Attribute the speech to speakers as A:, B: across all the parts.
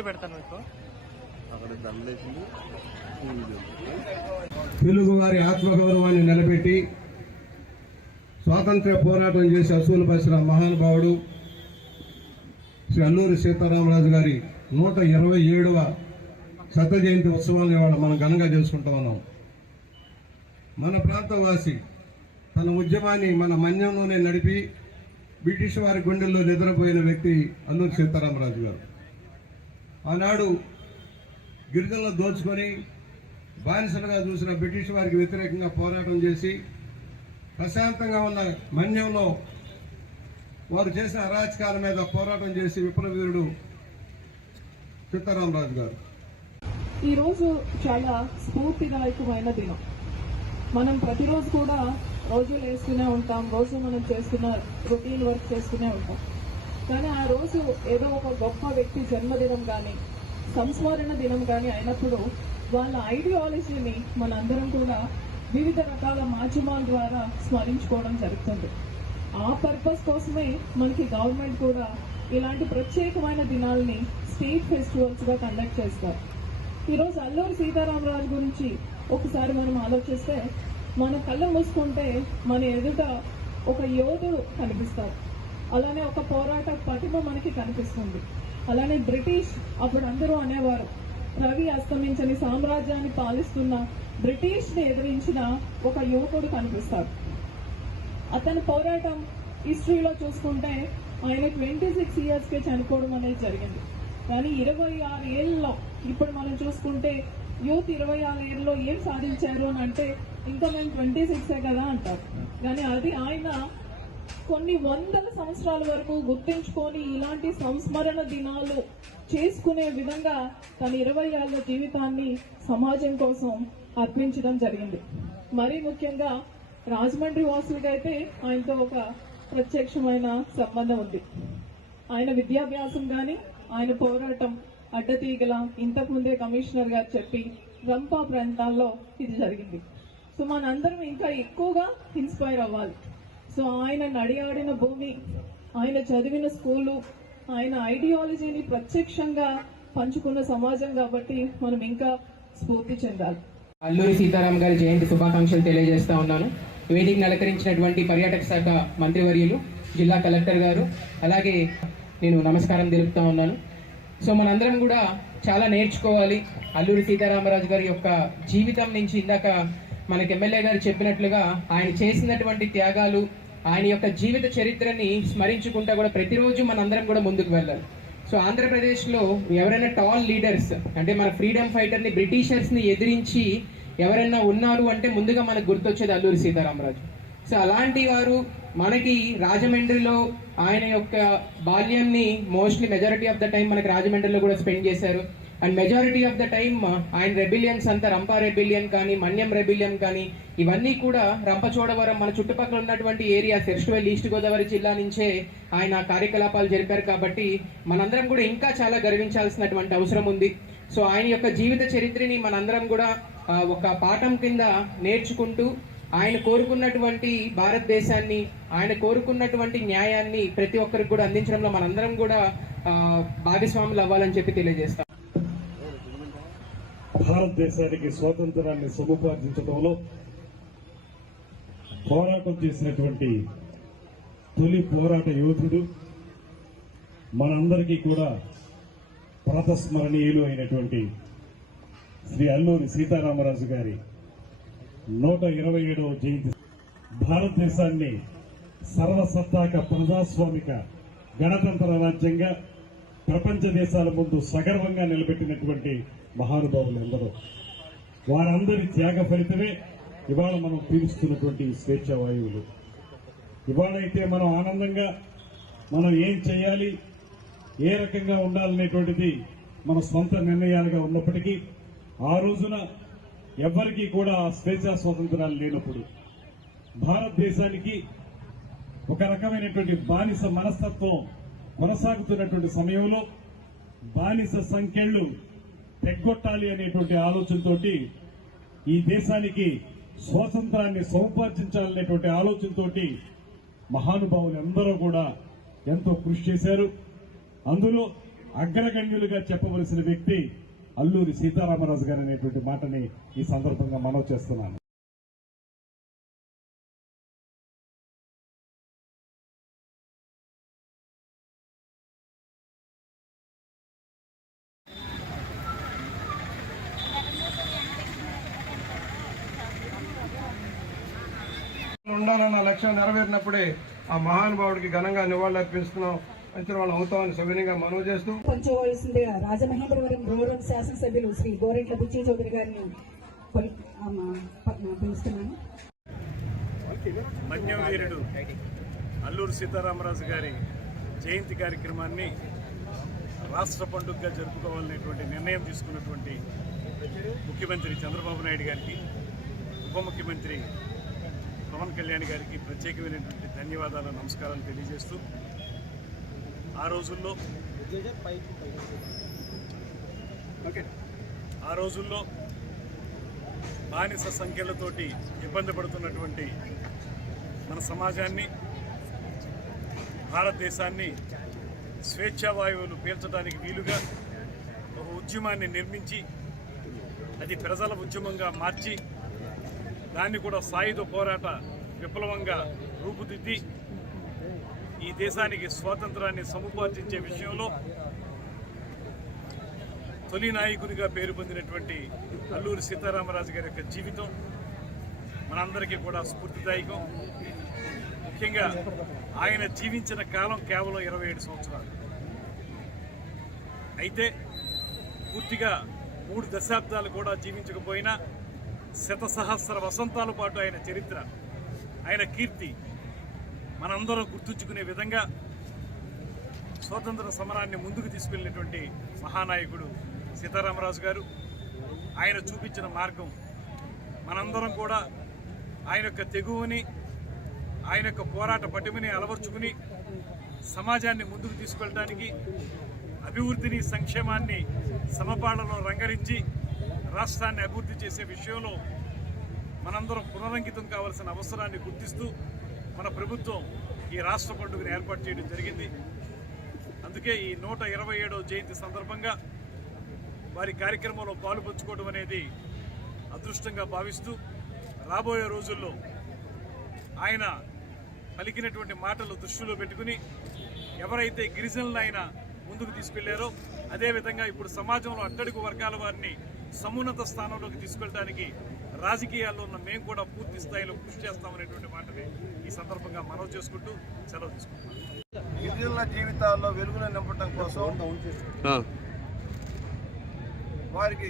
A: పెడతాను మీకు.
B: తెలుగు వారి ఆత్మగౌరవాన్ని నిలబెట్టి స్వాతంత్ర్య పోరాటం చేసి అసూలు పరిచిన మహానుభావుడు శ్రీ అల్లూరి సీతారామరాజు గారి నూట ఇరవై ఏడవ శత జయంతి ఉత్సవాన్ని ఇవాళ మనం ఘనంగా చేసుకుంటా ఉన్నాం. మన ప్రాంతవాసి తన ఉద్యమాన్ని మన మన్యంలోనే నడిపి బ్రిటిష్ వారి గుండెల్లో నిద్రపోయిన వ్యక్తి అల్లూరి సీతారామరాజు గారు. ఆనాడు గిరిజనులు దోచుకొని బానిసలుగా చూసిన బ్రిటిష్ వారికి వ్యతిరేకంగా పోరాటం చేసి ప్రశాంతంగా ఉన్న మన్యంలో వారు చేసిన అరాచకాల మీద పోరాటం చేసి విప్లవీరుడు సీతారామరాజు గారు.
C: ఈ రోజు చాలా స్ఫూర్తిదాయకమైన దినం. మనం ప్రతిరోజు కూడా రోజులు వేస్తూనే ఉంటాం. రోజు మనం చేస్తున్న రొటీన్ వర్క్ చేస్తూనే ఉంటాం. కానీ ఆ రోజు ఏదో ఒక గొప్ప వ్యక్తి జన్మదినం కానీ సంస్మరణ దినం కానీ అయినప్పుడు వాళ్ళ ఐడియాలజీని మనందరం కూడా వివిధ రకాల మాధ్యమాల ద్వారా స్మరించుకోవడం జరుగుతుంది. ఆ పర్పస్ కోసమే మనకి గవర్నమెంట్ కూడా ఇలాంటి ప్రత్యేకమైన దినాల్ని స్టేట్ ఫెస్టివల్స్గా కండక్ట్ చేస్తారు. ఈరోజు అల్లూరి సీతారామరాజు గురించి ఒకసారి మనం ఆలోచిస్తే మన కళ్ళు మూసుకుంటే మన ఎదుట ఒక యోధుడు కనిపిస్తారు అలానే ఒక పోరాట పటిమ మనకి కనిపిస్తుంది. అలానే బ్రిటిష్ అప్పుడు అందరూ అనేవారు రవి అస్తమించని సామ్రాజ్యాన్ని పాలిస్తున్న బ్రిటిష్ని ఎదిరించిన ఒక యువకుడు కనిపిస్తాడు. అతని పోరాటం హిస్టరీలో చూసుకుంటే ఆయన ట్వంటీ సిక్స్ ఇయర్స్ కే చనిపోవడం అనేది జరిగింది. కానీ ఇరవై ఆరు ఏళ్ళలో ఇప్పుడు మనం చూసుకుంటే యూత్ ఇరవై ఆరు ఏళ్ళలో ఏం సాధించారు అని అంటే ఇంకా మేము ట్వంటీ సిక్సే కదా అంటారు. కానీ అది ఆయన కొన్ని వందల సంవత్సరాల వరకు గుర్తించుకొని ఇలాంటి సంస్మరణ దినాలు చేసుకునే విధంగా తన ఇరవై ఏళ్ళ జీవితాన్ని సమాజం కోసం అర్పించడం జరిగింది. మరీ ముఖ్యంగా రాజమండ్రి వాసులకి అయితే ఆయనతో ఒక ప్రత్యక్షమైన సంబంధం ఉంది. ఆయన విద్యాభ్యాసం కానీ ఆయన పోరాటం అడ్డతీగల ఇంతకు ముందే కమిషనర్ గారు చెప్పి రంపా ప్రాంతాల్లో ఇది జరిగింది. సో మనందరం ఇంకా ఎక్కువగా ఇన్స్పైర్ అవ్వాలి. సో ఆయన నడియాడిన భూమి ఆయన చదివిన స్కూలు ఆయన ఐడియాలజీని ప్రత్యక్షంగా పంచుకున్న సమాజం కాబట్టి మనం ఇంకా స్ఫూర్తి చెందాలి.
D: అల్లూరి సీతారాం గారి జయంతి శుభాకాంక్షలు తెలియజేస్తా ఉన్నాను. వేదికను అలంకరించినటువంటి పర్యాటక శాఖ మంత్రివర్యులు జిల్లా కలెక్టర్ గారు అలాగే నేను నమస్కారం తెలుపుతా ఉన్నాను. సో మనందరం కూడా చాలా నేర్చుకోవాలి. అల్లూరి సీతారామరాజు గారి యొక్క జీవితం నుంచి ఇందాక మనకి ఎమ్మెల్యే గారు చెప్పినట్లుగా ఆయన చేసినటువంటి త్యాగాలు ఆయన యొక్క జీవిత చరిత్రని స్మరించుకుంటా కూడా ప్రతిరోజు మనందరం కూడా ముందుకు వెళ్ళాలి. సో ఆంధ్రప్రదేశ్లో ఎవరైనా టాల్ లీడర్స్ అంటే మన ఫ్రీడమ్ ఫైటర్ని బ్రిటిషర్స్ని ఎదిరించి ఎవరైనా ఉన్నారు అంటే ముందుగా మనకు గుర్తొచ్చేది అల్లూరి సీతారామరాజు. సో అలాంటి వారు మనకి రాజమండ్రిలో ఆయన యొక్క బాల్యాన్ని mostly majority of the time మనకి రాజమండ్రిలో కూడా స్పెండ్ చేశారు. And majority of the time ఆయన రెబిలియన్స్ అంతా రంపా రెబిలియన్ కానీ మన్యం రెబిలియన్ కానీ ఇవన్నీ కూడా రంపచోడవరం మన చుట్టుపక్కల ఉన్నటువంటి ఏరియా సెర్స్టువెల్ ఈస్ట్ గోదావరి జిల్లా నుంచే ఆయన కార్యకలాపాలు జరిపారు కాబట్టి మనందరం కూడా ఇంకా చాలా గర్వించాల్సినటువంటి అవసరం ఉంది. సో ఆయన యొక్క జీవిత చరిత్రని మనందరం కూడా ఒక పాఠం కింద నేర్చుకుంటూ ఆయన కోరుకున్నటువంటి భారతదేశాన్ని ఆయన కోరుకున్నటువంటి న్యాయాన్ని ప్రతి ఒక్కరికి కూడా అందించడంలో మనందరం కూడా భాగస్వాములు అవ్వాలని చెప్పి తెలియజేస్తాం.
E: భారతదేశానికి స్వాతంత్రాన్ని సముపార్జించడంలో పోరాటం చేసినటువంటి తొలి పోరాట యోధుడు మనందరికీ కూడా ప్రాతస్మరణీయులు అయినటువంటి శ్రీ అల్లూరి సీతారామరాజు గారి నూట ఇరవై ఏడవ జయంతి. భారతదేశాన్ని సర్వసత్తాక ప్రజాస్వామిక గణతంత్ర రాజ్యంగా ప్రపంచ దేశాల ముందు సగర్వంగా నిలబెట్టినటువంటి మహానుభావులు ఎందరో వారందరి త్యాగ ఫలితమే ఇవాళ మనం పీలుస్తున్నటువంటి స్వేచ్ఛ వాయువులు. ఇవాళైతే మనం ఆనందంగా మనం ఏం చేయాలి ఏ రకంగా ఉండాలనేటువంటిది మన సొంత నిర్ణయాలుగా ఉన్నప్పటికీ ఆ రోజున ఎవ్వరికీ కూడా స్వేచ్ఛ స్వాతంత్రాలు లేనప్పుడు భారతదేశానికి ఒక రకమైనటువంటి బానిస మనస్తత్వం కొనసాగుతున్నటువంటి సమయంలో బానిస సంఖ్యలు తెగ్గొట్టాలి అనేటువంటి ఆలోచనతోటి ఈ దేశానికి స్వాతంత్రాన్ని సముపార్జించాలనేటువంటి ఆలోచనతోటి మహానుభావులు అందరూ కూడా ఎంతో కృషి చేశారు. అందులో అగ్రగణ్యులుగా చెప్పవలసిన వ్యక్తి అల్లూరి సీతారామరాజు గారు అనేటువంటి మాటని ఈ సందర్భంగా మనవి చేస్తున్నాను.
B: ఉండాలన్న లక్ష్యం నెరవేరినప్పుడే ఆ మహానుభావుడికి ఘనంగా నివాళులర్పిస్తున్నాం మంచి వాళ్ళు అవుతామని సవినీయంగా మనవి చేస్తూ
A: పంచవలసిందిగా రాజమహేంద్రవరం రూరల్ శాసనసభ్యులు శ్రీ గోరెంట్ల బుచ్చి చౌదరి గారిని పిలుస్తున్నాను.
E: మన్యం వీరుడు అల్లూరు సీతారామరాజు గారి జయంతి కార్యక్రమాన్ని రాష్ట్ర పండుగగా జరుపుకోవాలనేటువంటి నిర్ణయం తీసుకున్నటువంటి ముఖ్యమంత్రి చంద్రబాబు నాయుడు గారికి ఉప ముఖ్యమంత్రి పవన్ కళ్యాణ్ గారికి ప్రత్యేకమైనటువంటి ధన్యవాదాలు నమస్కారాలు తెలియజేస్తూ ఆ రోజుల్లో. ఆ రోజుల్లో బానిస సంఖ్యలతోటి ఇబ్బంది పడుతున్నటువంటి మన సమాజాన్ని భారతదేశాన్ని స్వేచ్ఛావాయువులు పీల్చడానికి వీలుగా ఒక ఉద్యమాన్ని నిర్మించి అది ప్రజల ఉద్యమంగా మార్చి దాన్ని కూడా సాయుధ పోరాట విప్లవంగా రూపుదిద్ది ఈ దేశానికి స్వాతంత్రాన్ని సముపార్జించే విషయంలో తొలి నాయకునిగా పేరు పొందినటువంటి అల్లూరి సీతారామరాజు గారి యొక్క జీవితం మనందరికీ కూడా స్ఫూర్తిదాయకం. ముఖ్యంగా ఆయన జీవించిన కాలం కేవలం ఇరవై ఏడు సంవత్సరాలు. అయితే పూర్తిగా మూడు దశాబ్దాలు కూడా జీవించకపోయినా శత సహస్ర వసంతాల పాటు ఆయన చరిత్ర ఆయన కీర్తి మనందరం గుర్తుంచుకునే విధంగా స్వాతంత్ర సమరాన్ని ముందుకు తీసుకెళ్ళినటువంటి మహానాయకుడు సీతారామరాజు గారు ఆయన చూపించిన మార్గం మనందరం కూడా ఆయన యొక్క తెగువని ఆయన యొక్క పోరాట పటిమని అలవర్చుకుని సమాజాన్ని ముందుకు తీసుకెళ్ళడానికి అభివృద్ధిని సంక్షేమాన్ని సమపాళలో రంగరించి రాష్ట్రాన్ని అభివృద్ధి చేసే విషయంలో మనందరం పునరంకితం కావాల్సిన అవసరాన్ని గుర్తిస్తూ మన ప్రభుత్వం ఈ రాష్ట్ర పండుగను ఏర్పాటు చేయడం జరిగింది. అందుకే ఈ నూట ఇరవై ఏడవ జయంతి సందర్భంగా వారి కార్యక్రమంలో పాలుపంచుకోవడం అనేది అదృష్టంగా భావిస్తూ రాబోయే రోజుల్లో ఆయన పలికినటువంటి మాటలు దృష్టిలో పెట్టుకుని ఎవరైతే గిరిజనులను ఆయన ముందుకు తీసుకెళ్ళారో అదేవిధంగా ఇప్పుడు సమాజంలో అట్టడుగు వర్గాల వారిని సమున్నత స్థానంలోకి తీసుకెళ్ళడానికి రాజకీయాల్లో ఉన్న మేము కూడా పూర్తి స్థాయిలో కృషి చేస్తామనేటువంటి మాటని ఈ సందర్భంగా మనవి చేసుకుంటూ సెలవు తీసుకుంటున్నాం
B: గిరిజనుల జీవితాల్లో వెలుగులు నింపడం కోసం వారికి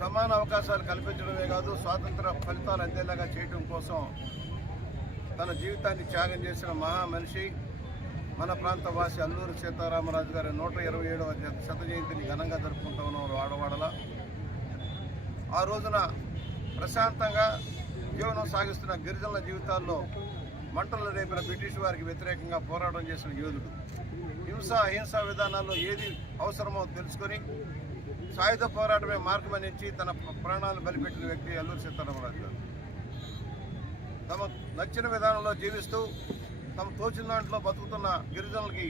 B: సమాన అవకాశాలు కల్పించడమే కాదు స్వాతంత్ర ఫలితాలు అందేలాగా చేయడం కోసం తన జీవితాన్ని త్యాగం చేసిన మహా మనిషి మన ప్రాంత వాసి అల్లూరు సీతారామరాజు గారి నూట ఇరవై ఏడవ శత జయంతిని ఘనంగా జరుపుకుంటూ ఉన్నాం వాడవాడల ఆ రోజున ప్రశాంతంగా జీవనం సాగిస్తున్న గిరిజనుల జీవితాల్లో మంటలు రేపిన బ్రిటిష్ వారికి వ్యతిరేకంగా పోరాటం చేసిన యోధుడు. హింస అహింసా విధానాల్లో ఏది అవసరమో తెలుసుకొని సాయుధ పోరాటమే మార్గమనించి తన ప్రాణాలు బలిపెట్టిన వ్యక్తి అల్లూరు సీతారామరాజు గారు. తమ నచ్చిన విధానంలో జీవిస్తూ తమ తోచిన దాంట్లో బతుకుతున్న గిరిజనులకి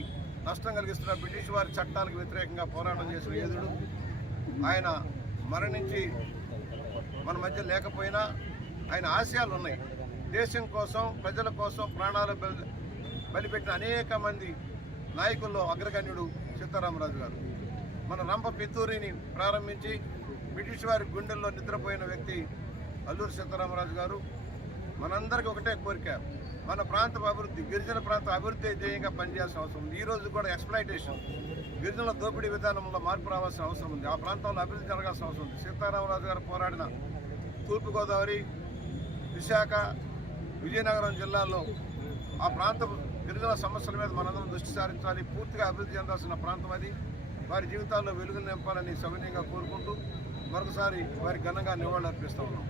B: నష్టం కలిగిస్తున్న బ్రిటిష్ వారి చట్టాలకు వ్యతిరేకంగా పోరాటం చేసిన యోధుడు. ఆయన మరణించి మన మధ్య లేకపోయినా ఆయన ఆశయాలు ఉన్నాయి. దేశం కోసం ప్రజల కోసం ప్రాణాలు బలి బలిపెట్టిన అనేక మంది నాయకుల్లో అగ్రగణ్యుడు సీతారామరాజు గారు. మన రంప పిత్తూరిని ప్రారంభించి బ్రిటిష్ వారి గుండెల్లో నిద్రపోయిన వ్యక్తి అల్లూరు సీతారామరాజు గారు. మనందరికీ ఒకటే కోరిక మన ప్రాంతం అభివృద్ధి గిరిజన ప్రాంతం అభివృద్ధి ధ్యేయంగా పనిచేయాల్సిన అవసరం ఉంది. ఈ రోజు కూడా ఎక్స్ప్లైటేషన్ గిరిజనుల దోపిడీ విధానంలో మార్పు రావాల్సిన అవసరం ఉంది. ఆ ప్రాంతంలో అభివృద్ధి జరగాల్సిన అవసరం ఉంది. సీతారామరాజు గారు పోరాడిన తూర్పుగోదావరి విశాఖ విజయనగరం జిల్లాల్లో ఆ ప్రాంతం గిరిజన సమస్యల మీద మనందరం దృష్టి సారించాలి. పూర్తిగా అభివృద్ధి చెందాల్సిన ప్రాంతం అది. వారి జీవితాల్లో వెలుగులు నింపాలని సవినయంగా కోరుకుంటూ మరొకసారి వారి ఘనంగా నివాళులు అర్పిస్తూ ఉన్నాం.